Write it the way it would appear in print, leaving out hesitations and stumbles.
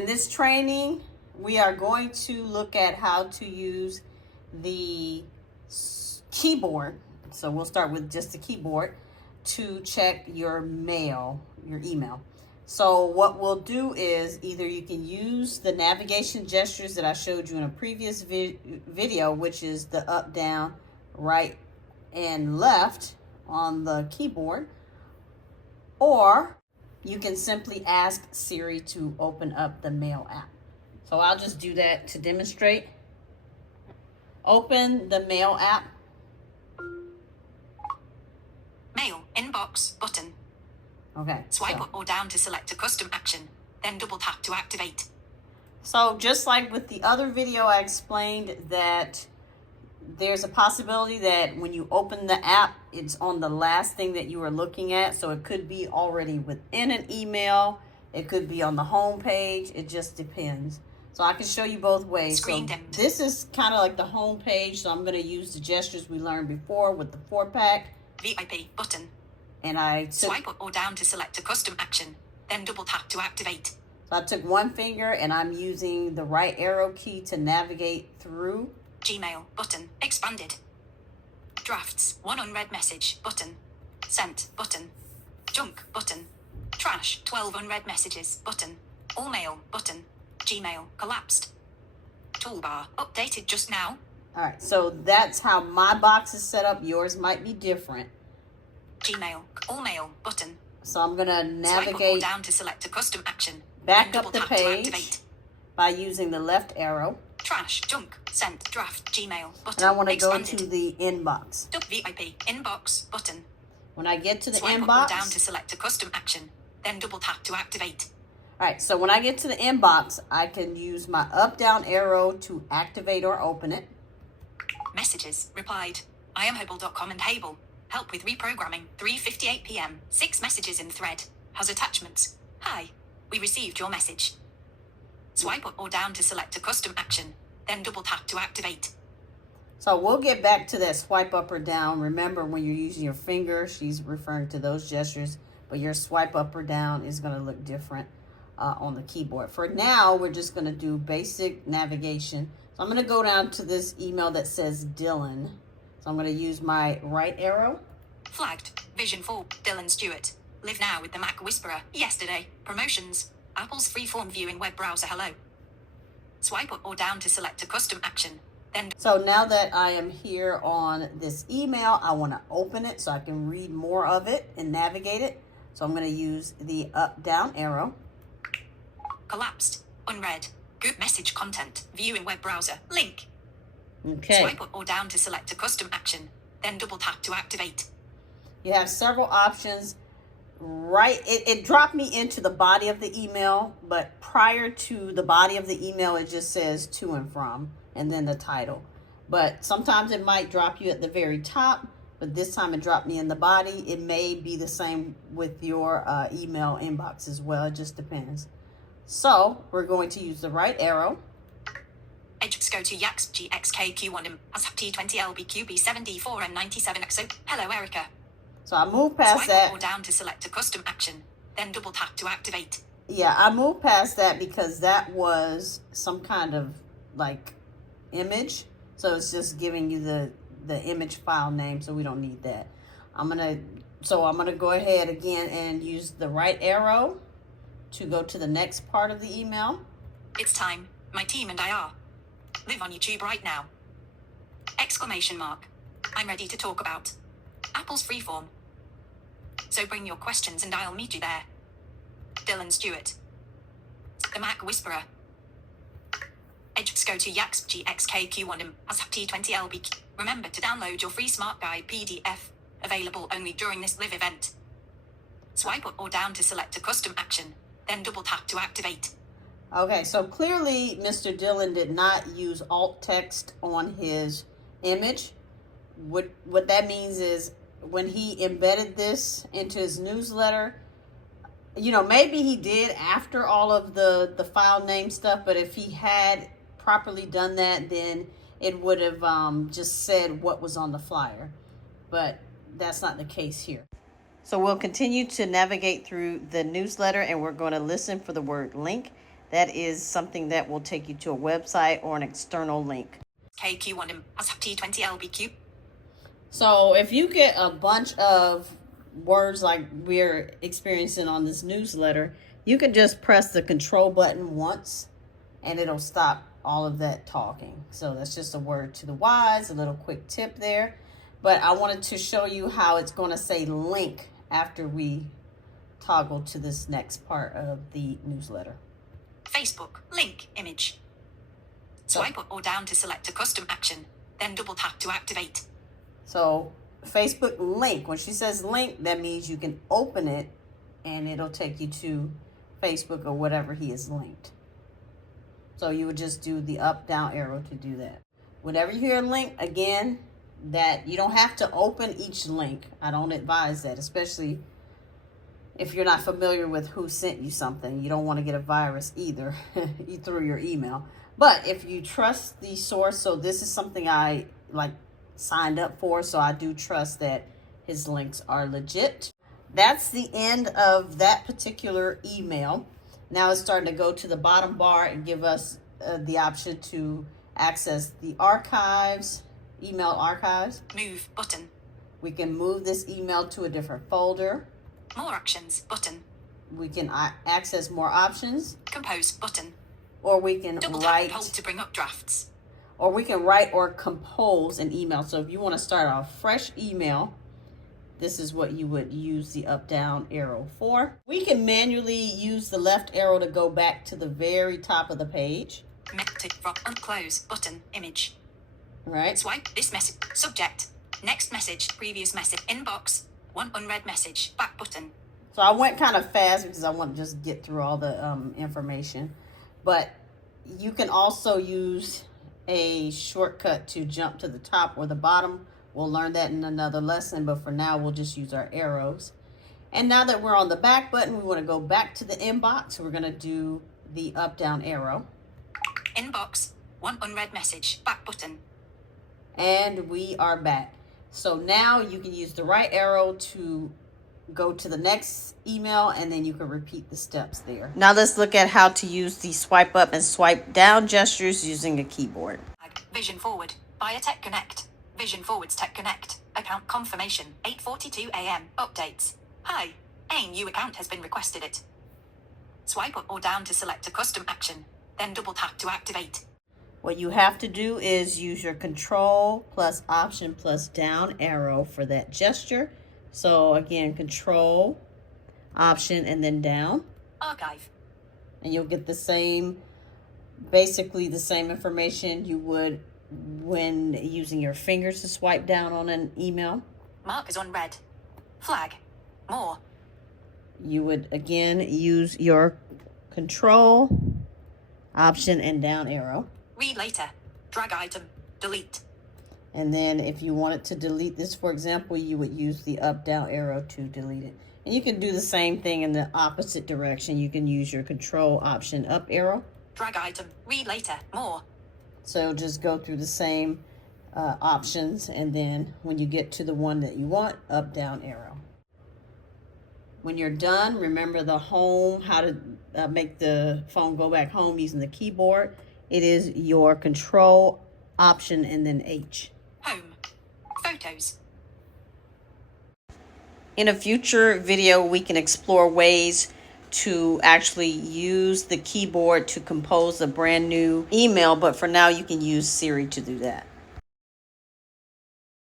In this training, we are going to look at how to use the keyboard. So we'll start with just the keyboard to check your mail, your email. So what we'll do is either you can use the navigation gestures that I showed you in a previous video, which is the up, down, right, and left on the keyboard, or you can simply ask Siri to open up the Mail app. So I'll just do that to demonstrate. Open the Mail app. Mail inbox button. Okay. Swipe up or down to select a custom action, then double tap to activate. So just like with the other video, I explained that there's a possibility that when you open the app, it's on the last thing that you are looking at. So it could be already within an email. It could be on the home page. It just depends. So I can show you both ways. Screen so dimmed. This is kind of like the home page. So I'm going to use the gestures we learned before with the 4-pack. VIP button. And I swipe up or down to select a custom action, then double tap to activate. So I took one finger and I'm using the right arrow key to navigate through. Gmail button expanded. Drafts 1 unread message button. Sent button. Junk button. Trash 12 unread messages button. All mail button. Gmail collapsed. Toolbar updated just now. All right, so that's how my box is set up. Yours might be different. Gmail all mail button. So I'm gonna Swipe up or navigate down to select a custom action. back then up the double tap to page activate. by using the left arrow. Trash, junk, sent, draft, Gmail button. And I want to go expanded. to the inbox. VIP inbox button. When I get to the Swipe inbox, up or down to select a custom action, then double tap to activate. all right, so when I get to the inbox, I can use my up down arrow to activate or open it. Messages replied. IamHable.com and Hable. Help with reprogramming. 3:58 p.m. 6 messages in thread. Has attachments. Hi. We received your message. Swipe up or down to select a custom action, then double tap to activate. So we'll get back to that swipe up or down. Remember, when you're using your finger, she's referring to those gestures, but your swipe up or down is going to look different on the keyboard. For now, we're just going to do basic navigation. So I'm going to go down to this email that says Dylan. So I'm going to use my right arrow. Flagged. Vision 4. Dylan Stewart. Live now with the Mac Whisperer. Yesterday. Promotions. Apple's freeform viewing web browser. Hello. Swipe up or down to select a custom action. Then. So now that I am here on this email, I want to open it so I can read more of it and navigate it. So I'm going to use the up down arrow. Collapsed. Unread. Good message content. View in web browser. Link. Okay. Swipe up or down to select a custom action. Then double tap to activate. You have several options. Right, it dropped me into the body of the email, but prior to the body of the email, it just says to and from, and then the title. But sometimes it might drop you at the very top, but this time it dropped me in the body. It may be the same with your email inbox as well. It just depends. So we're going to use the right arrow. Edges go to Yax GXKQ1 as T20LBQB7D4 and 97XO. Hello, Erica. So I moved past Swipe that. up or down to select a custom action, then double tap to activate. Yeah, I moved past that because that was some kind of like image. So it's just giving you the image file name, so we don't need that. I'm gonna go ahead again and use the right arrow to go to the next part of the email. It's time. My team and I are live on YouTube right now. Exclamation mark. I'm ready to talk about Apple's freeform. So bring your questions and I'll meet you there. Dylan Stewart. The Mac Whisperer. Edges go to Yax GXKQ1 as T20LB. Remember to download your free Smart Guide PDF. Available only during this live event. Swipe up or down to select a custom action, then double tap to activate. Okay, so clearly Mr. Dylan did not use alt text on his image. What that means is when he embedded this into his newsletter, you know, maybe he did after all of the file name stuff, but if he had properly done that, then it would have just said what was on the flyer. But that's not the case here. So we'll continue to navigate through the newsletter, and we're going to listen for the word link. that is something that will take you to a website or an external link. KQ1M as T20LBQ. So if you get a bunch of words like we're experiencing on this newsletter, you can just press the control button once and it'll stop all of that talking. So that's just a word to the wise, a little quick tip there. But I wanted to show you how it's going to say link after we toggle to this next part of the newsletter. Facebook, link, image. Swipe up or down to select a custom action, then double tap to activate. So Facebook link, when she says link, that means you can open it and it'll take you to Facebook or whatever he is linked. So you would just do the up, down arrow to do that. Whenever you hear a link, again, that you don't have to open each link. I don't advise that, especially if you're not familiar with who sent you something. You don't want to get a virus either through your email. But if you trust the source, so this is something I signed up for, so I do trust that his links are legit. That's the end of that particular email. Now it's starting to go to the bottom bar and give us the option to access the archives, email archives. Move button. We can move this email to a different folder. More actions button. We can access more options. Compose button. Or we can Double tap write. and hold to bring up drafts. Or we can write or compose an email. So if you want to start a fresh email, this is what you would use the up down arrow for. We can manually use the left arrow to go back to the very top of the page. Unclose button, image. All right. Swipe this message. Subject. Next message. Previous message. Inbox. One unread message. Back button. So I went kind of fast because I want to just get through all the information. But you can also use a shortcut to jump to the top or the bottom. We'll learn that in another lesson, but for now we'll just use our arrows. And now that we're on the back button, we want to go back to the inbox. We're going to do the up down arrow. Inbox. One unread message. Back button. And we are back. So now you can use the right arrow to go to the next email, and then you can repeat the steps there. Now let's look at how to use the swipe up and swipe down gestures using a keyboard. Vision forward. Via Tech Connect. Vision forwards Tech Connect. Account confirmation. 8:42 a.m. Updates. Hi. A new account has been requested. It. Swipe up or down to select a custom action. Then double tap to activate. What you have to do is use your control plus option plus down arrow for that gesture. So again, control, option, and then down. Archive. And you'll get the same, basically the same information you would when using your fingers to swipe down on an email. Mark is unread. Flag. More. You would again use your control, option, and down arrow. Read later. Drag item. Delete. And then if you wanted to delete this, for example, you would use the up down arrow to delete it. And you can do the same thing in the opposite direction. You can use your control option up arrow. Drag item. Read later. More. So just go through the same options, and then when you get to the one that you want, up down arrow. When you're done, remember the home, how to make the phone go back home using the keyboard. It is your control option and then H. Home. Photos. In a future video, we can explore ways to actually use the keyboard to compose a brand new email, but for now you can use Siri to do that.